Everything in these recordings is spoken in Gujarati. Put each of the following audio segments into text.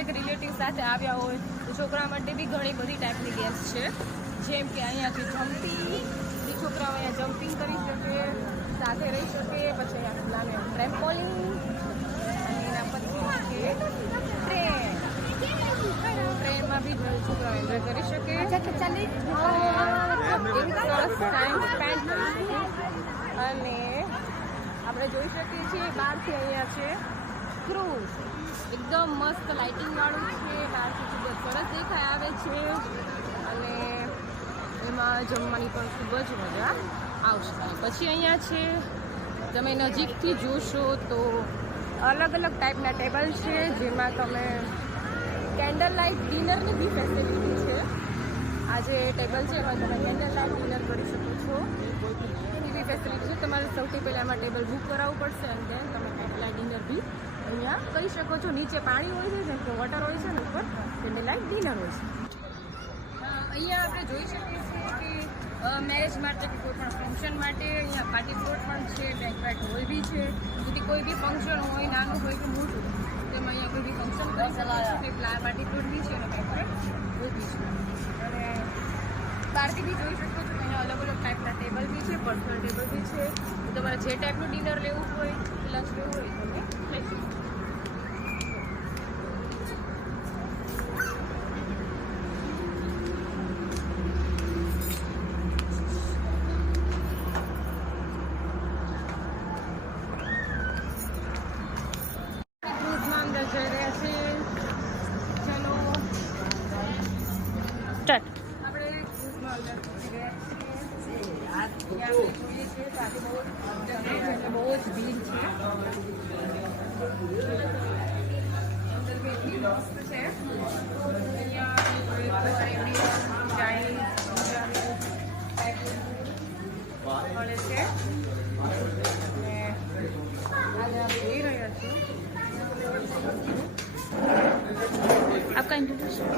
છે કે રિલેટિવ સાથે આવ્યા હોય તો છોકરા માટે બી ઘણી બધી ટાઈપની ગેમ્સ છે, જેમ કે અહીંયાથી જમ્પિંગ, જે છોકરાઓ અહીંયા જમ્પિંગ કરી શકે, સાથે રહી શકે. પછી અહીંયા નાનું ટ્રેમ્પોલિન અને એના પછી છે ટ્રેન. ટ્રેનમાં બી છોકરાઓ એન્જોય કરી શકે. સરસ ટાઈમ સ્પેન્ડ કરી શકે. અને આપણે જોઈ શકીએ છીએ બહારથી અહીંયા છે ક્રૂઝ, એકદમ મસ્ત લાઇટિંગ વાળું છે, બહારથી ખૂબ જ સરસ દેખાય આવે છે અને એમાં જમવાની પણ ખૂબ જ મજા આવશે. પછી અહીંયા છે તમે નજીકથી જોશો તો અલગ અલગ ટાઈપના ટેબલ છે, જેમાં તમે કેન્ડલ લાઇટ ડિનરની બી ફેસિલિટી છે. આ જે ટેબલ છે એમાં તમે કેન્ડલ લાઇટ ડિનર કરી શકો છો, એની બી ફેસિલિટી છે. તમારે સૌથી પહેલાં એમાં ટેબલ બુક કરાવવું પડશે અને દેન તમે કેન્ડલ લાઇટ ડિનર બી અહીંયા કરી શકો છો. નીચે પાણી હોય છે, જેમ કે વોટર હોય છે ને ઉપર કેન્ડલ લાઇટ ડિનર હોય છે. અહીંયા આપણે જોઈ શકીએ છીએ કે મેરેજ માટે કે કોઈ પણ ફંક્શન માટે અહીંયા પાર્ટી પ્લોટ પણ છે, બેન્ક્વેટ હોલ બી છે. જેથી કોઈ બી ફંક્શન હોય, નાનું હોય કે મોટું, તેમાં અહીંયા કોઈ બી ફંક્શન કરી શકે છે. પાર્ટી પ્લોટ બી છે અને બેન્ક્વેટ હોલ બી છે. અને બહારથી બી જોઈ શકો છો કે અહીંયા અલગ અલગ ટાઈપના ટેબલ બી છે, પર્સનલ ટેબલ બી છે. તો તમારે જે ટાઈપનું ડિનર લેવું હોય, લંચ લેવું હોય તમે લઈ શકો. બહુ જ ભીડ છે, અંદર બી એટલી મસ્ત છે. મળે છે અને આજે આપણે જઈ રહ્યા છીએ. આપકા ઇન્ટ્રોડક્શન.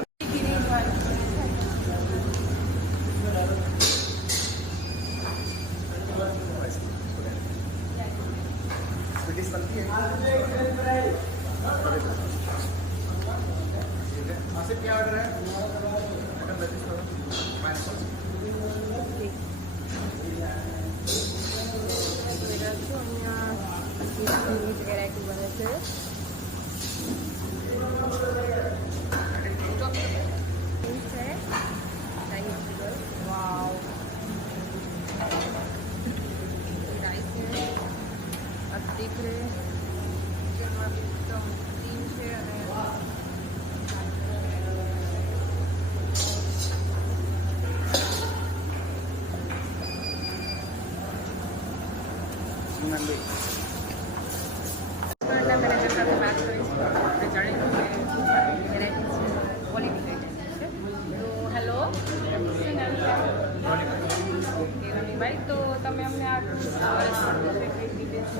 क्या ऑर्डर है? વેરાયટી બને છે. વાવ, રાઈસ है, अब देख रहे हैं एकदम क्लीन છે અને મેનેજર સાથે વાત કરીશું. આપણે જાણીશું કે શું સારી વેરાયટી છે, ક્વોલિટી કઈ છે. તો હેલો ઓકે રમીભાઈ, તો તમે અમને આ રેસ્ટોરન્ટ વિશે કઈ ડિટેલ્સ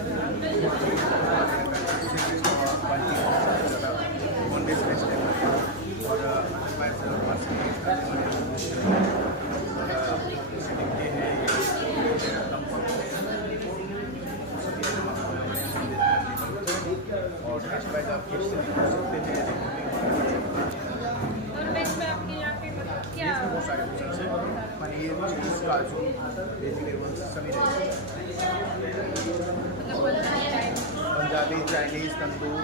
और टेस्ट वाइज आप किड्स से भी कर सकते हैं। और वेज में आपके यहाँ पे मतलब क्या बहुत सारे ऑप्शन है, पनीर, चीज़, काजू, वेजिटेबल्स सभी रहेंगे। मतलब पंजाबी, चाइनीज़, तंदूर,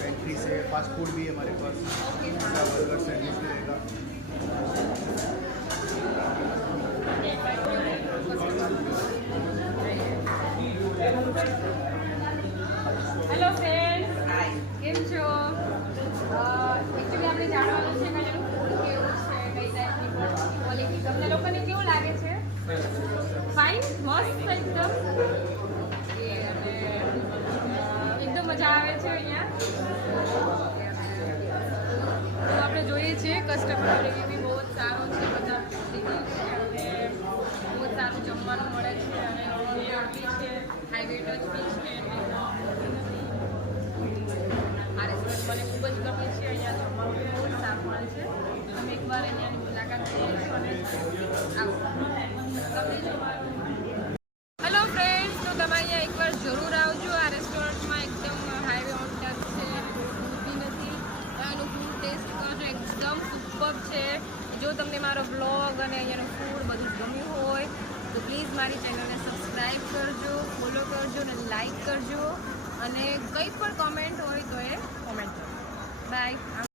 पेंट्री से फास्ट फूड भी है हमारे पास, बर्गर, सैंडविच भी रहेगा। હેલો ફ્રેન્ડ, કેમ છો? એકચ્યુઅલી આપણે જાણવાનું છે કે એનું ફૂડ કેવું છે, કઈ ટાઈપની ક્વોલિટી તમને લોકોને કેવું લાગે છે? ફાઇન, મસ્ત એકદમ. એકદમ મજા આવે છે અહીંયા. તો આપણે જોઈએ છીએ કસ્ટમર રિવ્યુ બી બહુ જ સારો છે, બધા રિવ્યુ છે અને બહુ જ સારું જમવાનું મળે છે અને બી છે, હાઈવે ટચ બી છે. આ રેસ્ટોરન્ટ મને ખૂબ જ ગમે છે. અહીંયા જમવાનું બહુ જ સારું મળે છે. તમે એકવાર અહીંયાની મુલાકાત લેજો અને આવો તમને જોવાનું. હેલો ફ્રેન્ડ્સ, તો તમે અહીંયા એકવાર જરૂર આવજો. આ રેસ્ટોરન્ટમાં એકદમ હાઈવે ઓન ટચ છે, રોડ બી નથી. એનું જો તમને મારો બ્લોગ અને અહીંયાનું ફૂડ બધું જ ગમ્યું હોય તો પ્લીઝ મારી ચેનલને સબસ્ક્રાઈબ કરજો, ફોલો કરજો અને લાઈક કરજો અને કંઈ પણ કોમેન્ટ હોય તો એ કોમેન્ટ કરજો. બાય.